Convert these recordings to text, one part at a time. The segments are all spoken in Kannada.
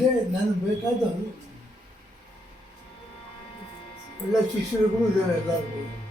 Где надо быть адам? Лачи Шургу же надо быть.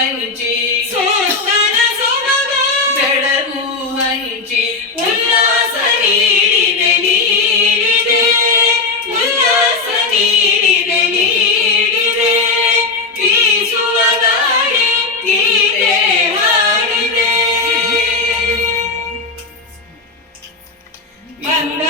ಹಂಚಿ ಸೋತನ ಸೊಬಗ ಬೆಳಗು ಹಂಚಿ ಉಲ್ಲಾಸ ನೀಡಿದೆ ನೀಡಿದೆ. ಉಲ್ಲಾಸ ನೀಡಿದೆ ನೀಡಿದೆ. ಬೀಸುವ ಗಾಳಿ ಗೀತೆ ಹಾಡಿದೆ. ಬಂದ